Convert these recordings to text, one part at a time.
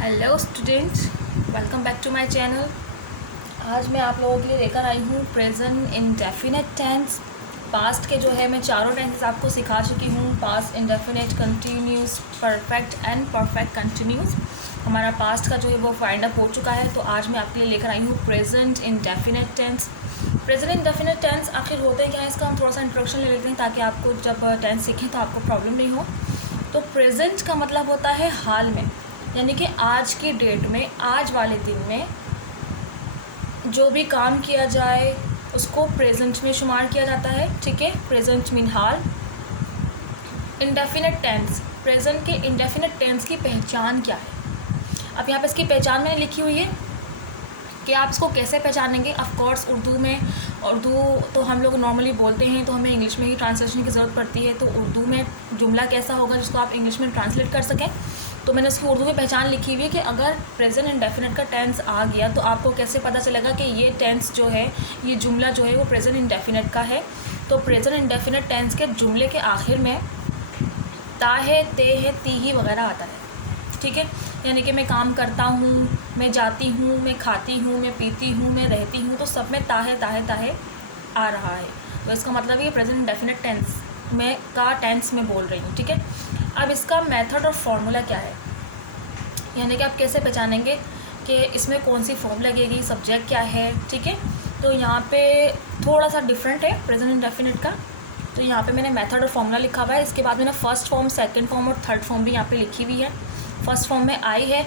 Hello students, welcome back to my channel. आज मैं आप लोगों के लिए लेकर आई हूँ प्रेजेंट इंडेफिनिट टेंस। पास्ट के जो है मैं चारों टेंसेस आपको सिखा चुकी हूँ। Past indefinite, continuous, perfect and perfect continuous. हमारा पास्ट का जो है वो फाइंड अप हो चुका है। तो आज मैं आपके लिए लेकर आई हूँ present indefinite tense. Present indefinite tense आखिर होते हैं क्या है, इसका हम थोड़ा सा इंट्रोडक्शन ले लेते हैं ताकि आपको जब टेंस सीखें तो आपको प्रॉब्लम नहीं हो। तो प्रेजेंट का मतलब होता है हाल में, यानी कि आज की डेट में, आज वाले दिन में जो भी काम किया जाए उसको प्रेजेंट में शुमार किया जाता है। ठीक है, प्रेजेंट मीन हाल। इंडेफिनिट टेंस, प्रेजेंट के इंडेफिनिट टेंस की पहचान क्या है। अब यहाँ पे इसकी पहचान मैंने लिखी हुई है कि आप इसको कैसे पहचानेंगे। ऑफ कोर्स उर्दू तो हम लोग नॉर्मली बोलते हैं, तो हमें इंग्लिश में ही ट्रांसलेशन की ज़रूरत पड़ती है। तो उर्दू में जुमला कैसा होगा जिसको आप इंग्लिश में ट्रांसलेट कर सकें, तो मैंने उसकी उर्दू में पहचान लिखी हुई है कि अगर प्रेजेंट इंडेफिनिट का टेंस आ गया तो आपको कैसे पता चलेगा कि ये टेंस जो है, ये जुमला जो है वो प्रेजेंट इंडेफिनिट का है। तो प्रेजेंट इंडेफिनिट टेंस के जुमले के आखिर में ता है, ते है, ती ही वगैरह आता है। ठीक है, यानी कि मैं काम करता हूँ, मैं जाती हूँ, मैं खाती हूँ, मैं पीती हूँ, मैं रहती हूँ, तो सब में ताहे ताहे ताहे आ रहा है। तो इसका मतलब ये प्रेजेंट इंडेफिनिट टेंस में का टेंस में बोल रही हूँ। ठीक है, अब इसका मेथड और फॉर्मूला क्या है, यानी कि आप कैसे पहचानेंगे कि इसमें कौन सी फॉर्म लगेगी, सब्जेक्ट क्या है। ठीक है, तो यहाँ पे थोड़ा सा डिफरेंट है प्रेजेंट इंडेफिनिट का। तो यहाँ पे मैंने मेथड और फॉर्मूला लिखा हुआ है। इसके बाद मैंने फर्स्ट फॉर्म, सेकंड फॉर्म और थर्ड फॉर्म भी यहाँ पे लिखी हुई है। फर्स्ट फॉर्म में आई है,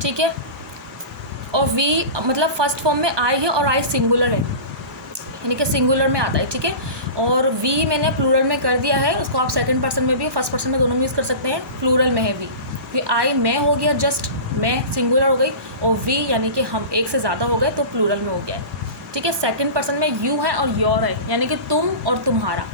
ठीक है, और वी मतलब फर्स्ट फॉर्म में आई है और आई सिंगुलर है, यानी कि सिंगुलर में आता है। ठीक है, और वी मैंने प्लूरल में कर दिया है। उसको आप सेकंड पर्सन में भी, फर्स्ट पर्सन में दोनों में यूज़ कर सकते हैं। प्लूरल में है वी आई मैं हो गया, जस्ट मैं सिंगुलर हो गई, और वी यानी कि हम एक से ज़्यादा हो गए तो प्लूरल में हो गया है। ठीक है, सेकंड पर्सन में यू है और योर है, यानी कि तुम और तुम्हारा।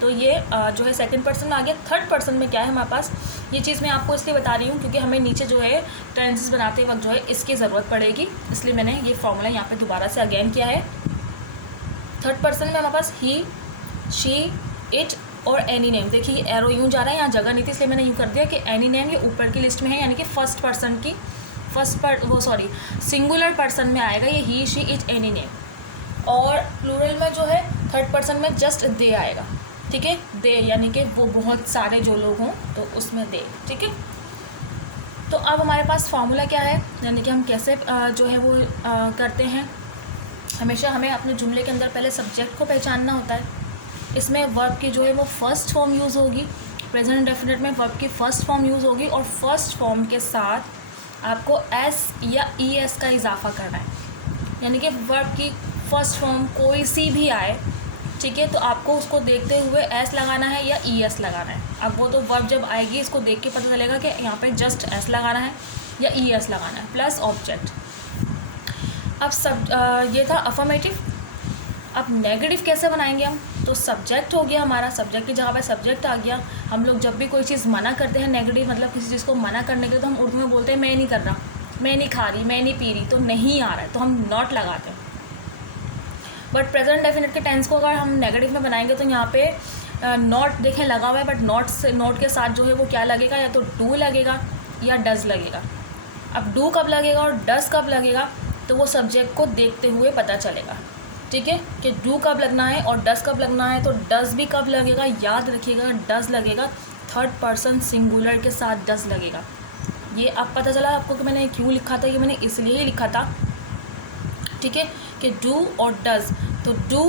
तो ये जो है सेकंड पर्सन में आ गया। थर्ड पर्सन में क्या है हमारे पास, ये चीज़ मैं आपको इसलिए बता रही हूँ क्योंकि हमें नीचे जो है टेंसेस बनाते वक्त जो है इसकी ज़रूरत पड़ेगी, इसलिए मैंने ये फॉर्मूला यहाँ पे दोबारा से अगेन किया है। थर्ड पर्सन में हमारे पास ही, शी, इट और एनी नेम। देखिए एरो यूँ जा रहा है, यहाँ जगह नहीं थी इसलिए मैंने यूँ कर दिया कि एनी नेम ये ऊपर की लिस्ट में है, यानी कि फर्स्ट पर्सन की सिंगुलर पर्सन में आएगा ये ही, शी, इट, एनी नेम। और प्लूरल में जो है थर्ड पर्सन में जस्ट दे आएगा। ठीक है, दे यानी कि वो बहुत सारे जो लोग हों तो उसमें दे। ठीक है, तो अब हमारे पास फार्मूला क्या है, यानी कि हम कैसे जो है वो करते हैं। हमेशा हमें अपने जुमले के अंदर पहले सब्जेक्ट को पहचानना होता है। इसमें वर्ब की जो है वो फर्स्ट फॉर्म यूज़ होगी। प्रेजेंट इंडेफिनिट में वर्ब की फर्स्ट फॉर्म यूज़ होगी और फर्स्ट फॉर्म के साथ आपको एस या ई एस का इजाफा करना है, यानी कि वर्ब की फर्स्ट फॉर्म कोई सी भी आए, ठीक है, तो आपको उसको देखते हुए एस लगाना है या ई एस लगाना है। अब वो तो वर्ब जब आएगी इसको देख के पता चलेगा कि यहाँ पे जस्ट एस लगाना है या ई एस लगाना है प्लस ऑब्जेक्ट। अब ये था अफर्मेटिव। अब नेगेटिव कैसे बनाएंगे हम, तो सब्जेक्ट हो गया हमारा, सब्जेक्ट की जगह पे सब्जेक्ट आ गया। हम लोग जब भी कोई चीज़ मना करते हैं, नेगेटिव मतलब किसी चीज़ को मना करने के लिए, तो हम उर्दू में बोलते हैं मैं नहीं कर रहा, मैं नहीं खा रही, मैं नहीं पी रही, तो नहीं आ रहा है तो हम नॉट लगाते हैं। बट प्रेजेंट डेफिनेट के टेंस को अगर हम नेगेटिव में बनाएंगे तो यहाँ पे नॉट देखें लगा हुआ है, बट नॉट के साथ जो है वो क्या लगेगा, या तो डू लगेगा या डज लगेगा। अब डू कब लगेगा और डज कब लगेगा तो वो सब्जेक्ट को देखते हुए पता चलेगा। ठीक है, कि डू कब लगना है और डज कब लगना है, तो डज भी कब लगेगा याद रखिएगा, डज लगेगा थर्ड पर्सन सिंगुलर के साथ डज लगेगा। ये अब पता चला आपको कि मैंने क्यों लिखा था, ये मैंने इसलिए ही लिखा था। ठीक है, कि डू और डज, तो डू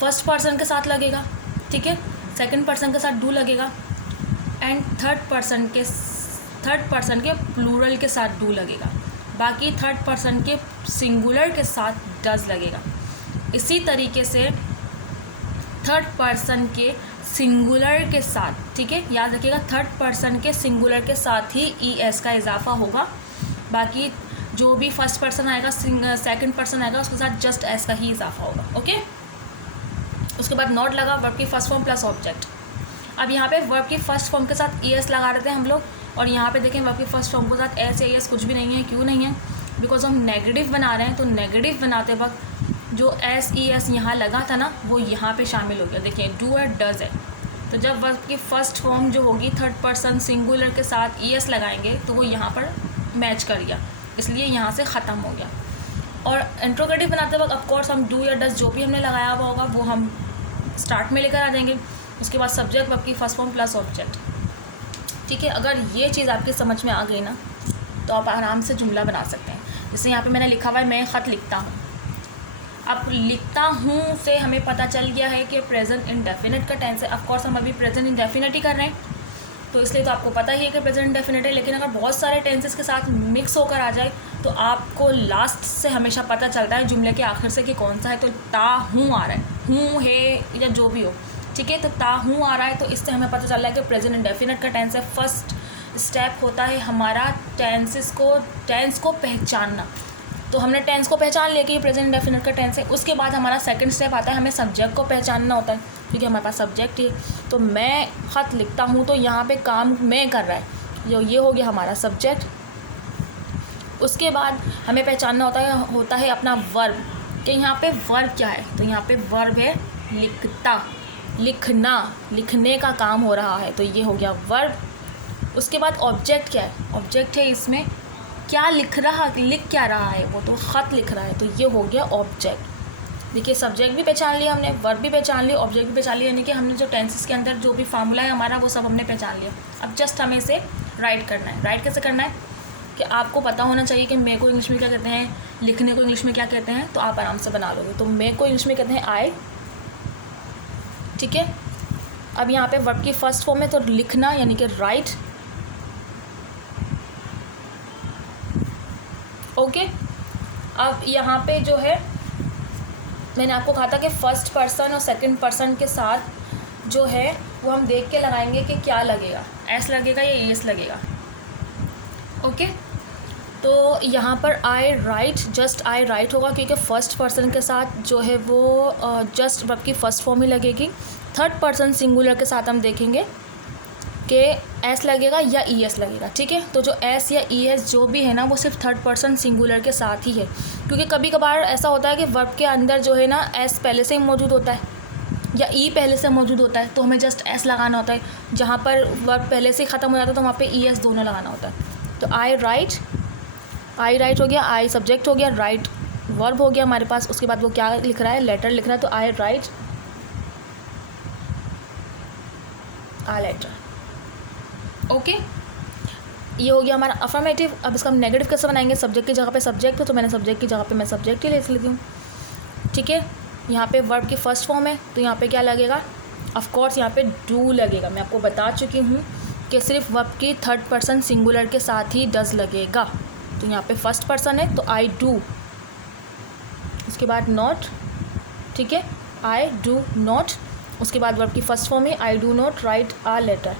फर्स्ट पर्सन के साथ लगेगा, ठीक है, सेकंड पर्सन के साथ डू लगेगा, एंड थर्ड पर्सन के प्लूरल के साथ डू लगेगा, बाकी थर्ड पर्सन के सिंगुलर के साथ डज लगेगा। इसी तरीके से थर्ड पर्सन के सिंगुलर के साथ, ठीक है, याद रखिएगा थर्ड पर्सन के सिंगुलर के साथ ही ई एस का इजाफा होगा, बाकी जो भी फर्स्ट पर्सन आएगा, सेकंड पर्सन आएगा, उसके साथ जस्ट एस का ही इजाफा होगा। ओके, उसके बाद नॉट लगा वर्ब की फर्स्ट फॉर्म प्लस ऑब्जेक्ट। अब यहाँ पे वर्ब की फर्स्ट फॉर्म के साथ ई एस लगा रहे थे हम लोग, और यहाँ पे देखें वर्ब की फर्स्ट फॉर्म के साथ एस या एस कुछ भी नहीं है। क्यों नहीं है, बिकॉज हम नेगेटिव बना रहे हैं, तो नेगेटिव बनाते वक्त जो एस ई एस यहाँ लगा था ना वो यहाँ पे शामिल हो गया। देखिए डू है, डज है, तो जब वर्ब की फर्स्ट फॉर्म जो होगी थर्ड पर्सन सिंगुलर के साथ ई एस लगाएंगे तो वो यहाँ पर मैच कर गया, इसलिए यहाँ से ख़त्म हो गया। और इंट्रोगेटिव बनाते वक्त ऑफकोर्स हम डू या डज जो भी हमने लगाया हुआ होगा वो हम स्टार्ट में लेकर आ जाएंगे। उसके बाद सब्जेक्ट वर्ब की फर्स्ट फॉर्म प्लस ऑब्जेक्ट। ठीक है, अगर ये चीज़ आपके समझ में आ गई ना तो आप आराम से जुमला बना सकते हैं। जैसे यहाँ पे मैंने लिखा हुआ है मैं ख़त लिखता हूँ। अब लिखता हूँ से हमें पता चल गया है कि प्रेजेंट इंडेफिनिट का टेंस है। ऑफकोर्स हम अभी प्रेजेंट इंडेफिनिट ही कर रहे हैं, तो इसलिए तो आपको पता ही है कि प्रेजेंट इंडेफिनिट है। लेकिन अगर बहुत सारे टेंसेस के साथ मिक्स होकर आ जाए तो आपको लास्ट से हमेशा पता चलता है जुमले के आखिर से कि कौन सा है। तो ता हूँ आ रहा है, हूँ है या जो भी हो, ठीक है, तो ता हूँ आ रहा है, तो इससे हमें पता चल रहा है कि प्रेजेंट इंडेफिनिट का टेंस है। फर्स्ट स्टेप होता है हमारा टेंस को पहचानना। तो हमने टेंस को पहचान लिया कि ये प्रेजेंट इंडेफिनिट का टेंस है। उसके बाद हमारा सेकंड स्टेप आता है हमें सब्जेक्ट को पहचानना होता है, क्योंकि हमारे पास सब्जेक्ट है। तो मैं ख़त लिखता हूँ, तो यहाँ पे काम मैं कर रहा है, जो ये हो गया हमारा सब्जेक्ट। उसके बाद हमें पहचानना होता है अपना वर्ब, कि यहाँ पे वर्ब क्या है। तो यहाँ पे वर्ब है लिखता, लिखना, लिखने का काम हो रहा है, तो ये हो गया वर्ब। उसके बाद ऑब्जेक्ट क्या है, ऑब्जेक्ट है इसमें क्या लिख क्या रहा है वो, तो ख़त लिख रहा है, तो ये हो गया ऑब्जेक्ट। देखिए सब्जेक्ट भी पहचान लिया हमने, वर्ब भी पहचान लिया, ऑब्जेक्ट भी पहचान लिया, यानी कि हमने जो टेंसेस के अंदर जो भी फार्मूला है हमारा वो सब हमने पहचान लिया। अब जस्ट हमें इसे राइट करना है। राइट कैसे करना है कि आपको पता होना चाहिए कि मे को इंग्लिश में क्या कहते हैं, लिखने को इंग्लिश में क्या कहते हैं, तो आप आराम से बना लोगे। तो मे को इंग्लिश में कहते हैं आई, ठीक है। अब यहाँ पे वर्ब की फर्स्ट फॉर्म है तो लिखना यानी कि राइट, ओके। अब यहाँ पे जो है मैंने आपको कहा था कि फ़र्स्ट पर्सन और सेकंड पर्सन के साथ जो है वो हम देख के लगाएंगे कि क्या लगेगा, एस लगेगा या एस लगेगा, ओके। तो यहाँ पर आई राइट, जस्ट आई राइट होगा क्योंकि फ़र्स्ट पर्सन के साथ जो है वो जस्ट वर्ब की फ़र्स्ट फॉर्म ही लगेगी। थर्ड पर्सन सिंगुलर के साथ हम देखेंगे कि एस लगेगा या ई एस लगेगा, ठीक है। तो जो एस या ई एस जो भी है ना वो सिर्फ थर्ड पर्सन सिंगुलर के साथ ही है, क्योंकि कभी कभार ऐसा होता है कि वर्ब के अंदर जो है ना एस पहले से ही मौजूद होता है या ई पहले से मौजूद होता है, तो हमें जस्ट एस लगाना होता है। जहाँ पर वर्ब पहले से ही ख़त्म हो जाता है तो वहाँ पे ई एस दोनों लगाना होता है। तो आई राइट हो गया, आई सब्जेक्ट हो गया, राइट वर्ब हो गया हमारे पास। उसके बाद वो क्या लिख रहा है, लेटर लिख रहा है, तो आई राइट आ लेटर, ओके। ये हो गया हमारा अफर्मेटिव। अब इसका हम नेगेटिव कैसे बनाएंगे, सब्जेक्ट की जगह पे सब्जेक्ट हो तो मैंने सब्जेक्ट की जगह पे मैं सब्जेक्ट ही ले लेती हूँ, ठीक है। यहाँ पे वर्ब की फर्स्ट फॉर्म है तो यहाँ पे क्या लगेगा, ऑफ कोर्स यहाँ पे डू लगेगा। मैं आपको बता चुकी हूँ कि सिर्फ वर्ब की थर्ड पर्सन सिंगुलर के साथ ही डज लगेगा। तो यहाँ पे फर्स्ट पर्सन है तो आई डू, उसके बाद नॉट, ठीक है, आई डू नॉट। उसके बाद वर्ब की फर्स्ट फॉर्म है I do not write a letter.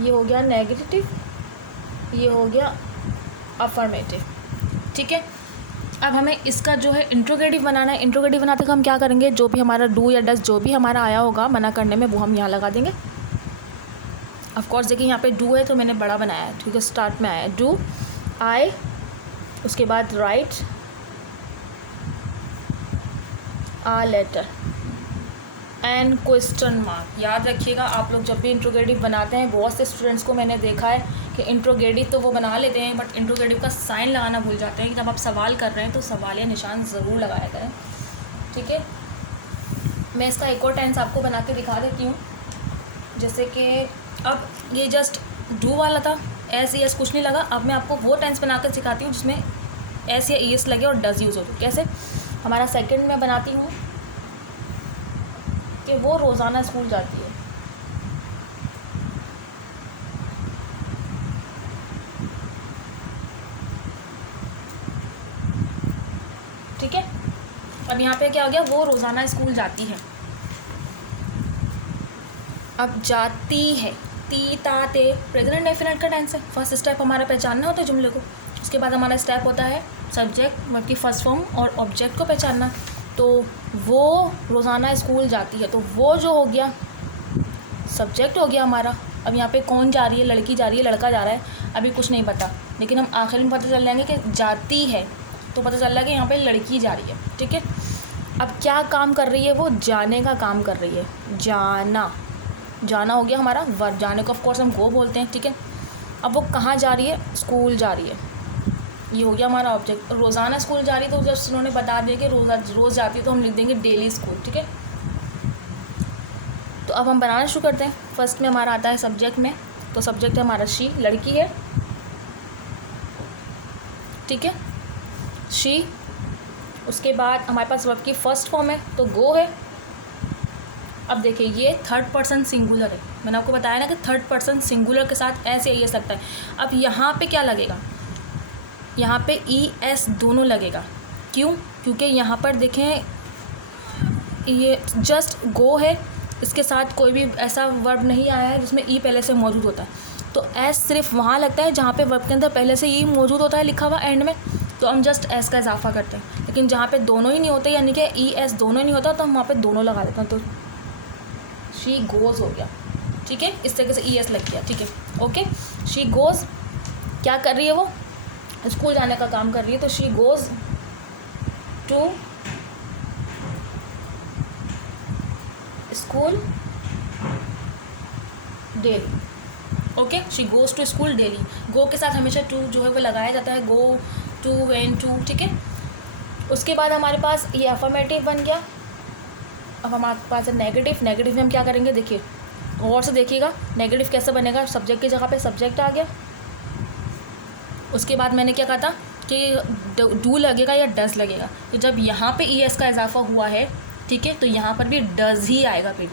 ये हो गया नेगेटिव, ये हो गया अफर्मेटिव, ठीक है। अब हमें इसका जो है इंट्रोगेटिव बनाना है। इंट्रोगेटिव बनाते हम क्या करेंगे, जो भी हमारा डू या डज जो भी हमारा आया होगा मना करने में वो हम यहाँ लगा देंगे। ऑफ कोर्स देखिए यहाँ पे डू है तो मैंने बड़ा बनाया है, ठीक है, स्टार्ट में आया है डू आई, उसके बाद write a letter and question mark. याद रखिएगा आप लोग जब भी इंट्रोगेटिव बनाते हैं, बहुत से स्टूडेंट्स को मैंने देखा है कि इंट्रोगेटिव तो वो बना लेते हैं बट इंट्रोगेटिव का साइन लगाना भूल जाते हैं। कि जब आप सवाल कर रहे हैं तो सवालिया निशान ज़रूर लगाया करें, ठीक है। मैं इसका एक और टेंस आपको बना के दिखा देती हूँ। जैसे कि अब ये जस्ट डू वाला था, एस ई एस कुछ नहीं लगा। अब मैं आपको वो टेंस बना कर सिखाती हूँ जिसमें एस या ई एस लगे और डज यूज़ हो। तो कैसे, हमारा सेकंड में बनाती हूँ कि वो रोज़ाना स्कूल जाती है, ठीक है। अब यहाँ पे क्या हो गया, वो रोज़ाना स्कूल जाती है। अब जाती है, ती ता ते प्रेजेंट इंडेफिनिट का टेंस है। फर्स्ट स्टेप हमारा पहचानना होता है जुमले को। उसके बाद हमारा स्टेप होता है सब्जेक्ट वर्ब की फर्स्ट फॉर्म और ऑब्जेक्ट को पहचानना। तो वो रोज़ाना स्कूल जाती है, तो वो जो हो गया सब्जेक्ट हो गया हमारा। अब यहाँ पे कौन जा रही है, लड़की जा रही है, लड़का जा रहा है, अभी कुछ नहीं पता, लेकिन हम आखिर में पता चल जाएंगे कि जाती है, तो पता चल रहा है कि यहाँ पे लड़की जा रही है, ठीक है। अब क्या काम कर रही है, वो जाने का काम कर रही है, जाना, जाना हो गया हमारा वर्ब, जाने को ऑफ कोर्स हम गो बोलते हैं, ठीक है। अब वो कहाँ जा रही है, स्कूल जा रही है, ये हो गया हमारा ऑब्जेक्ट। रोज़ाना स्कूल जा रही है तो जस्ट उन्होंने बता दिया कि रोज़ जाती है तो हम लिख देंगे डेली स्कूल, ठीक है। तो अब हम बनाना शुरू करते हैं। फर्स्ट में हमारा आता है सब्जेक्ट में, तो सब्जेक्ट है हमारा शी, लड़की है, ठीक है, शी। उसके बाद हमारे पास वर्ब की फर्स्ट फॉर्म है तो गो है। अब देखिए ये थर्ड पर्सन सिंगुलर है, मैंने आपको बताया ना कि थर्ड पर्सन सिंगुलर के साथ ऐसे ये लगता है। अब यहाँ पे क्या लगेगा, यहाँ पे ई एस दोनों लगेगा। क्यों? क्योंकि यहाँ पर देखें ये जस्ट गो है, इसके साथ कोई भी ऐसा वर्ब नहीं आया है जिसमें ई पहले से मौजूद होता है। तो एस सिर्फ वहाँ लगता है जहाँ पे वर्ब के अंदर पहले से ई मौजूद होता है लिखा हुआ एंड में, तो हम जस्ट एस का इजाफा करते हैं। लेकिन जहाँ पे दोनों ही नहीं होते यानी कि ई एस दोनों ही नहीं होता तो हम वहाँ पे दोनों लगा देते हैं। तो शी गोज़ हो गया, ठीक है, इस तरीके से ई एस लग गया, ठीक है, ओके। शी गोज़ क्या कर रही है, वो स्कूल जाने का काम कर रही है, तो she goes to school daily, okay. She goes to school daily, go के साथ हमेशा टू जो है वो लगाया जाता है, गो टू वेन टू, ठीक है। उसके बाद हमारे पास ये अफर्मेटिव बन गया। अब हमारे पास है नेगेटिव। नेगेटिव में हम क्या करेंगे, देखिए गौर से देखिएगा नेगेटिव कैसे बनेगा। सब्जेक्ट की जगह पे सब्जेक्ट आ गया, उसके बाद मैंने क्या कहा था कि डू लगेगा या डज लगेगा, तो जब यहाँ पे ई एस का इजाफा हुआ है, ठीक है, तो यहाँ पर भी डज ही आएगा फिर,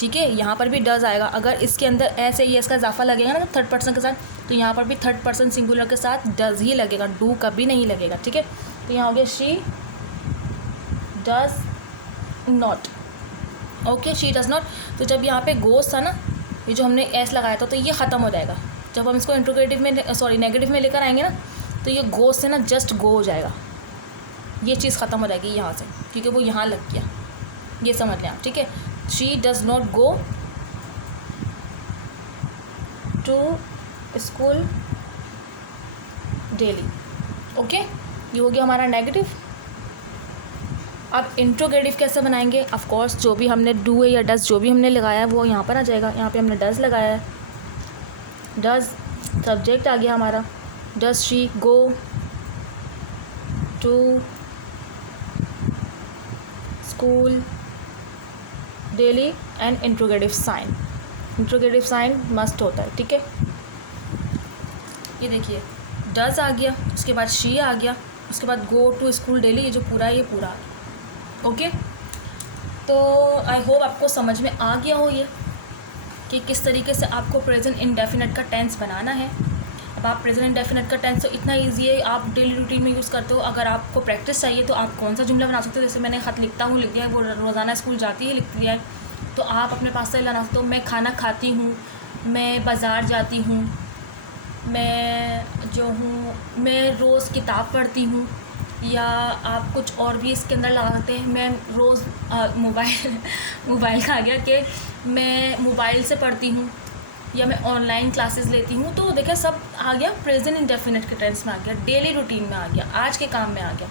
ठीक है, यहाँ पर भी डज आएगा। अगर इसके अंदर ऐसे ई एस का इजाफा लगेगा ना थर्ड पर्सन के साथ, तो यहाँ पर भी थर्ड पर्सन सिंगुलर के साथ डज ही लगेगा, डू कभी नहीं लगेगा, ठीक है। तो यहाँ हो गया she does not, okay, she does not. तो जब यहाँ पे गोज़ था ना, ये जो हमने एस लगाया था, तो ये ख़त्म हो जाएगा। जब हम इसको इंट्रोगेटिव में नेगेटिव में लेकर आएंगे ना, तो ये गोज़ से ना जस्ट गो हो जाएगा, ये चीज़ ख़त्म हो जाएगी यहाँ से, क्योंकि वो यहाँ लग गया, ये समझ लें आप, ठीक है। She does not go to school daily, okay, ये हो गया हमारा नेगेटिव। अब इंट्रोगेटिव कैसे बनाएंगे, ऑफ कोर्स जो भी हमने डू है या डज जो भी हमने लगाया है वो यहाँ पर आ जाएगा। यहाँ पे हमने डज लगाया है, डज सब्जेक्ट आ गया हमारा, does she go to school daily and interrogative sign, interrogative sign must होता है, ठीक है। ये देखिए डज आ गया, उसके बाद शी आ गया, उसके बाद गो टू स्कूल डेली, ये जो पूरा है ये पूरा आ गया, ओके। तो आई होप आपको समझ में आ गया हो ये कि किस तरीके से आपको प्रेजेंट इंडेफिनिट का टेंस बनाना है। अब आप प्रेजेंट इंडेफिनिट का टेंस तो इतना इजी है, आप डेली रूटीन में यूज़ करते हो। अगर आपको प्रैक्टिस चाहिए तो आप कौन सा जुमला बना सकते हो, जैसे मैंने ख़त लिखता हूँ लिख दिया है, वो रोज़ाना स्कूल जाती है लिख दिया है, तो आप अपने पास से लाना सकते हो। मैं खाना खाती हूँ, मैं बाज़ार जाती हूँ, मैं जो हूँ मैं रोज़ किताब पढ़ती हूँ, या आप कुछ और भी इसके अंदर लगा सकते हैं। मैं रोज़ मोबाइल का आ गया कि मैं मोबाइल से पढ़ती हूँ, या मैं ऑनलाइन क्लासेस लेती हूँ। तो देखिए सब आ गया प्रेजेंट इंडेफिनिट के टेंस में आ गया, डेली रूटीन में आ गया, आज के काम में आ गया।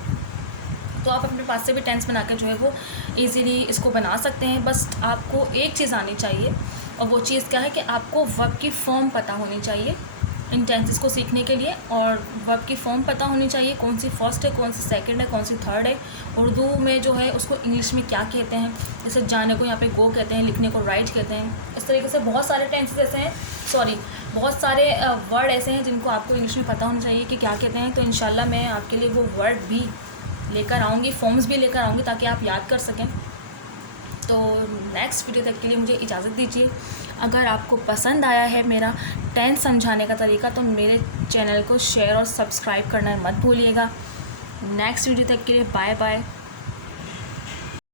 तो आप अपने पास से भी टेंस बना के जो है वो इजीली इसको बना सकते हैं। बस आपको एक चीज़ आनी चाहिए, और वो चीज़ क्या है कि आपको वर्ब की फॉर्म पता होनी चाहिए इन टेंसेस को सीखने के लिए, और वर्ब की फॉर्म पता होनी चाहिए, कौन सी फर्स्ट है, कौन सी सेकंड है, कौन सी थर्ड है। उर्दू में जो है उसको इंग्लिश में क्या कहते हैं, जैसे जाने को यहाँ पे गो कहते हैं, लिखने को राइट कहते हैं। इस तरीके से बहुत सारे टेंसेस ऐसे हैं, बहुत सारे वर्ड ऐसे हैं जिनको आपको इंग्लिश में पता होना चाहिए कि क्या कहते हैं। तो इंशाल्लाह मैं आपके लिए वो वर्ड भी लेकर आऊँगी, फॉर्म्स भी लेकर आऊँगी, ताकि आप याद कर सकें। तो नेक्स्ट वीडियो तक के लिए मुझे इजाज़त दीजिए। अगर आपको पसंद आया है मेरा टेंस समझाने का तरीका, तो मेरे चैनल को शेयर और सब्सक्राइब करना मत भूलिएगा। नेक्स्ट वीडियो तक के लिए बाय बाय।